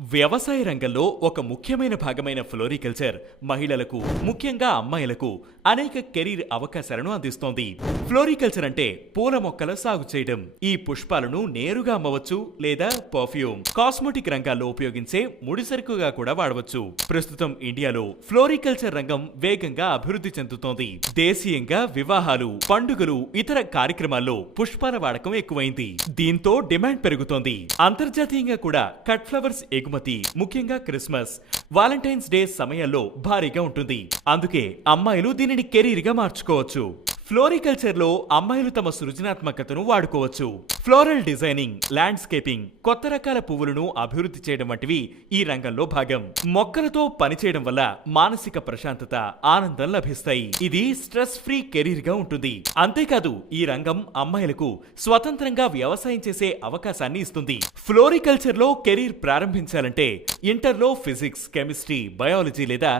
వ్యవసాయ రంగంలో ఒక ముఖ్యమైన భాగమైన ఫ్లోరికల్చర్ మహిళలకు, ముఖ్యంగా అమ్మాయిలకు అనేక కెరీర్ అవకాశాలను అందిస్తోంది. ఫ్లోరికల్చర్ అంటే పూల మొక్కల సాగు చేయడం. ఈ పుష్పాలను నేరుగా అమ్మవచ్చు లేదా పర్ఫ్యూమ్, కాస్మెటిక్ రంగాల్లో ఉపయోగించే ముడిసరుకుగా కూడా వాడవచ్చు. ప్రస్తుతం ఇండియాలో ఫ్లోరికల్చర్ రంగం వేగంగా అభివృద్ధి చెందుతోంది. దేశీయంగా వివాహాలు, పండుగలు, ఇతర కార్యక్రమాల్లో పుష్పాల వాడకం ఎక్కువైంది. దీంతో డిమాండ్ పెరుగుతోంది. అంతర్జాతీయంగా కూడా కట్ ఫ్లవర్స్ ఎగుమతి, ముఖ్యంగా క్రిస్మస్, వాలంటైన్స్ డే సమయాల్లో భారీగా ఉంటుంది. అందుకే అమ్మాయిలు దీనిని కెరీర్ గా మార్చుకోవచ్చు. ఫ్లోరికల్చర్ లో అమ్మాయిలు తమ సృజనాత్మకతను వాడుకోవచ్చు. ఫ్లోరల్ డిజైనింగ్, ల్యాండ్స్కేపింగ్, కొత్త రకాల పువ్వులను అభివృద్ధి చేయడం వంటివి ఈ రంగంలో భాగం. మొక్కలతో పనిచేయడం వల్ల మానసిక ప్రశాంతత, ఆనందం లభిస్తాయి. ఇది స్ట్రెస్ ఫ్రీ కెరీర్ గా ఉంటుంది. అంతేకాదు ఈ రంగం అమ్మాయిలకు స్వతంత్రంగా వ్యవసాయం చేసే అవకాశాన్ని ఇస్తుంది. ఫ్లోరికల్చర్ లో కెరీర్ ప్రారంభించాలంటే ఇంటర్లో ఫిజిక్స్, కెమిస్ట్రీ, బయాలజీ లేదా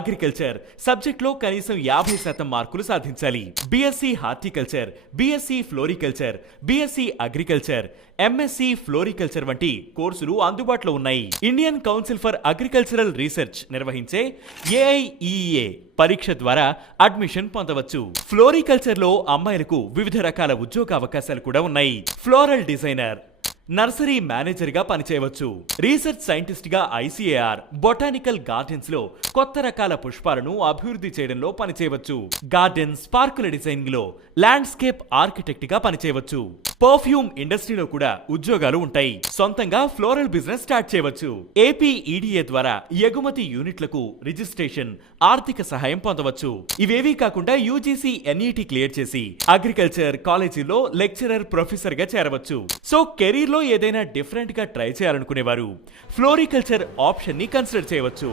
అగ్రికల్చర్ సబ్జెక్ట్ లో కనీసం 50% మార్కులు సాధించాలి. BSc horticulture, BSc floriculture, BSc agriculture, MSc floriculture వంటి కోర్సులు అందుబాటులో ఉన్నాయి. Indian council for agricultural research నిర్వహించే ఏఐఈఏ పరీక్ష ద్వారా అడ్మిషన్ పొందవచ్చు. ఫ్లోరికల్చర్ లో అమ్మాయిలకు వివిధ రకాల ఉద్యోగ అవకాశాలు కూడా ఉన్నాయి. ఫ్లోరల్ డిజైనర్, నర్సరీ మేనేజర్ గా పనిచేయవచ్చు. రీసెర్చ్ సైంటిస్ట్ గా ఐసిఏఆర్, బొటానికల్ గార్డెన్స్ లో కొత్త రకాల పుష్పాలను అభివృద్ధి చేయడంలో పనిచేయవచ్చు. గార్డెన్ స్పార్కుల డిజైనింగ్ లో ల్యాండ్స్కేప్ ఆర్కిటెక్ట్ గా పనిచేయవచ్చు. పర్ఫ్యూమ్ ఇండస్ట్రీలో కూడా ఉద్యోగాలు ఉంటాయి. సొంతంగా ఫ్లోరల్ బిజినెస్ స్టార్ట్ చేయవచ్చు. ఏపీఈడిఏ ద్వారా ఎగుమతి యూనిట్లకు రిజిస్ట్రేషన్, ఆర్థిక సహాయం పొందవచ్చు. ఇవేవీ కాకుండా యూజీసీ ఎన్ఈటి క్లియర్ చేసి అగ్రికల్చర్ కాలేజీలో లెక్చరర్, ప్రొఫెసర్ గా చేరవచ్చు. సో కెరీర్ లో ఏదైనా డిఫరెంట్ గా ట్రై చేయాలనుకునేవారు ఫ్లోరికల్చర్ ఆప్షన్ ని కన్సిడర్ చేయవచ్చు.